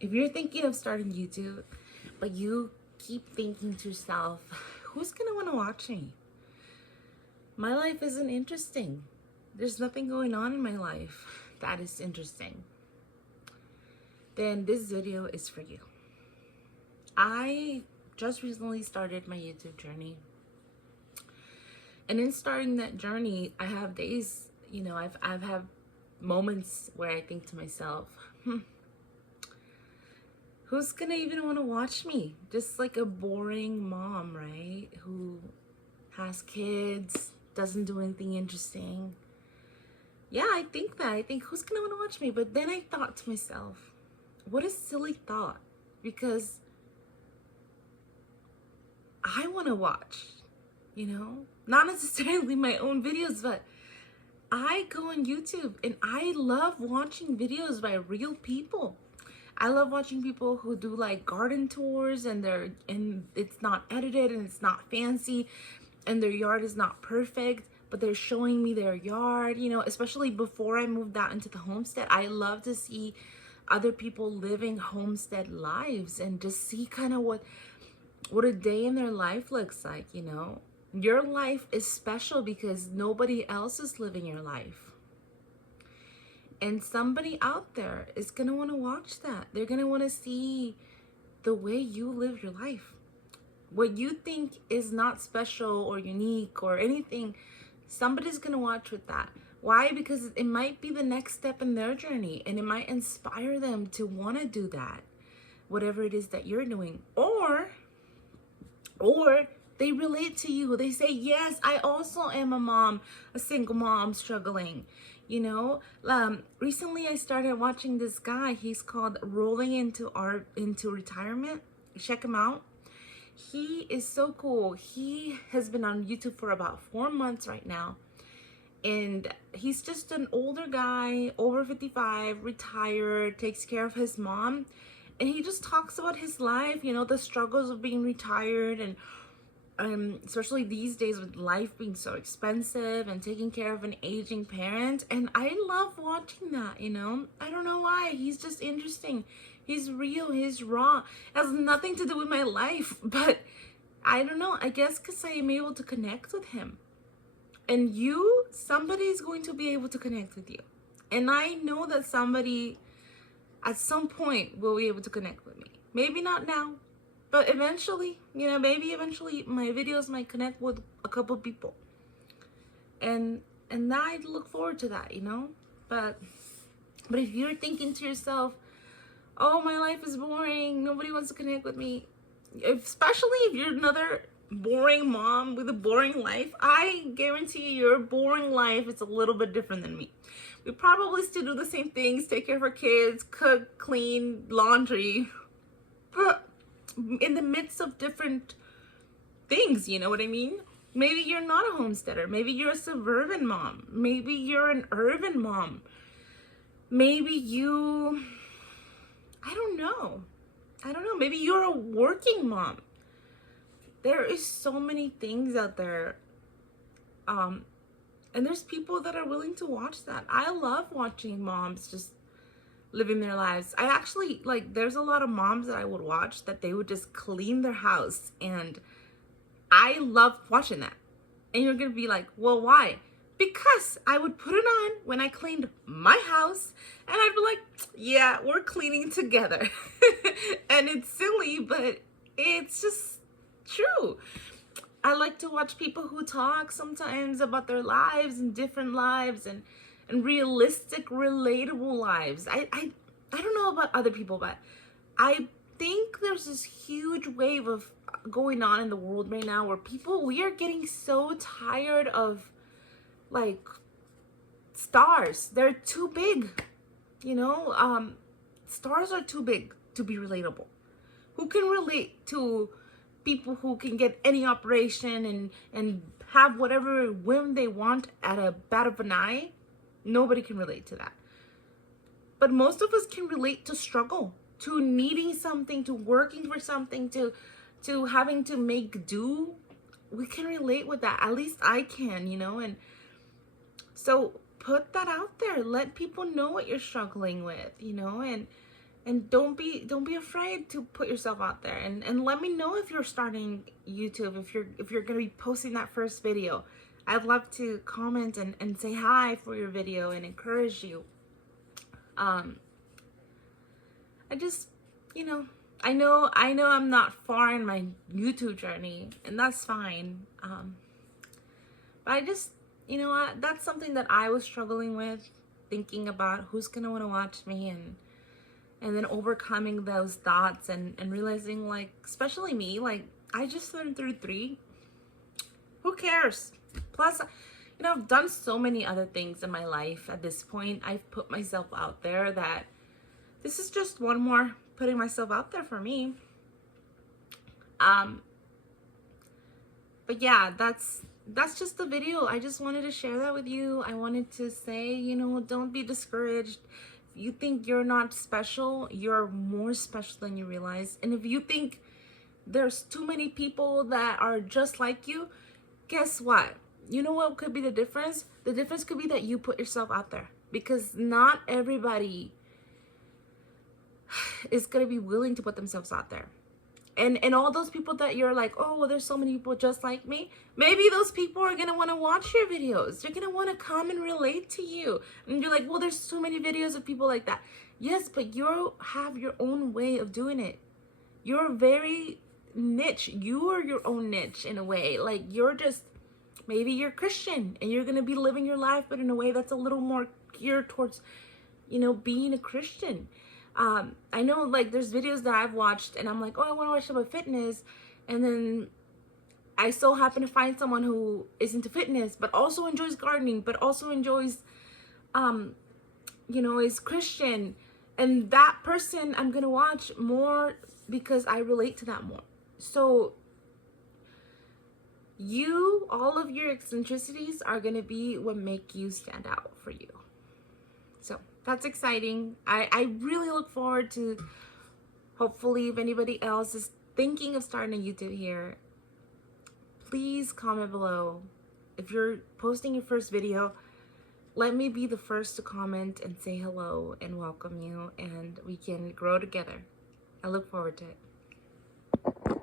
If you're thinking of starting YouTube, but you keep thinking to yourself, who's gonna want to watch me? My life isn't interesting. There's nothing going on in my life that is interesting. Then this video is for you. I just recently started my YouTube journey. And in starting that journey, I have days, I've had moments where I think to myself, who's gonna even want to watch me? Just like a boring mom, right? Who has kids, doesn't do anything interesting. Yeah, I think that. I think, who's gonna want to watch me? But then I thought to myself, what a silly thought. Because I want to watch, not necessarily my own videos, but I go on YouTube and I love watching videos by real people. I love watching people who do like garden tours and it's not edited and it's not fancy and their yard is not perfect, but they're showing me their yard, especially before I moved out into the homestead. I love to see other people living homestead lives and just see kind of what a day in their life looks like. Your life is special because nobody else is living your life. And somebody out there is going to want to watch that. They're going to want to see the way you live your life. What you think is not special or unique or anything, somebody's going to watch with that. Why? Because it might be the next step in their journey and it might inspire them to want to do that, whatever it is that you're doing. Or they relate to you. They say, yes, I also am a mom, a single mom struggling. Recently I started watching this guy. He's called Rolling into Retirement. Check him out. He is so cool. He has been on YouTube for about 4 months right now. And he's just an older guy, over 55, retired, takes care of his mom. And he just talks about his life, the struggles of being retired and especially these days with life being so expensive and taking care of an aging parent. And I love watching that, I don't know why. He's just interesting. He's real. He's raw. It has nothing to do with my life, but I don't know. I guess because I am able to connect with him. And somebody is going to be able to connect with you. And I know that somebody at some point will be able to connect with me. Maybe not now, but eventually, maybe eventually my videos might connect with a couple people. And I look forward to that, But if you're thinking to yourself, oh, my life is boring, nobody wants to connect with me, especially if you're another boring mom with a boring life, I guarantee you your boring life is a little bit different than me. We probably still do the same things, take care of our kids, cook, clean, laundry, but in the midst of different things, you know what I mean? Maybe you're not a homesteader. Maybe you're a suburban mom. Maybe you're an urban mom. Maybe I don't know. Maybe you're a working mom. There is so many things out there. And there's people that are willing to watch that. I love watching moms just living their lives. I actually, there's a lot of moms that I would watch that they would just clean their house. And I love watching that. And you're going to be like, well, why? Because I would put it on when I cleaned my house and I'd be like, yeah, we're cleaning together. And it's silly, but it's just true. I like to watch people who talk sometimes about their lives and different lives and realistic, relatable lives. I don't know about other people, but I think there's this huge wave of going on in the world right now where we are getting so tired of stars. They're too big, stars are too big to be relatable. Who can relate to people who can get any operation and have whatever whim they want at a bat of an eye? Nobody can relate to that. But most of us can relate to struggle, to needing something, to working for something, to having to make do. We can relate with that. At least I can, and so put that out there. Let people know what you're struggling with, and And don't be afraid to put yourself out there, and let me know if you're starting YouTube, if you're gonna be posting that first video. I'd love to comment and say hi for your video and encourage you. I just, you know, I know I'm not far in my YouTube journey, and that's fine. But I just, that's something that I was struggling with, thinking about who's gonna want to watch me, and then overcoming those thoughts, and realizing, like, especially me, like, I just turned 33. Who cares? Plus, I've done so many other things in my life at this point. I've put myself out there that this is just one more putting myself out there for me. But yeah, that's just the video. I just wanted to share that with you. I wanted to say, don't be discouraged. If you think you're not special, you're more special than you realize. And if you think there's too many people that are just like you, guess what? You know what could be the difference? The difference could be that you put yourself out there, because not everybody is going to be willing to put themselves out there. And all those people that you're like, oh, well, there's so many people just like me. Maybe those people are going to want to watch your videos. They're going to want to come and relate to you. And you're like, well, there's so many videos of people like that. Yes, but you have your own way of doing it. You're very niche. You are your own niche in a way. Like, maybe you're Christian and you're going to be living your life, but in a way that's a little more geared towards, being a Christian. I know, like, there's videos that I've watched and I'm like, oh, I want to watch about fitness. And then I so happen to find someone who is into fitness, but also enjoys gardening, but also enjoys, is Christian. And that person I'm going to watch more because I relate to that more. So all of your eccentricities are going to be what make you stand out for you. So that's exciting. I really look forward to, hopefully, if anybody else is thinking of starting a YouTube here, please comment below. If you're posting your first video, let me be the first to comment and say hello and welcome you, and we can grow together. I look forward to it.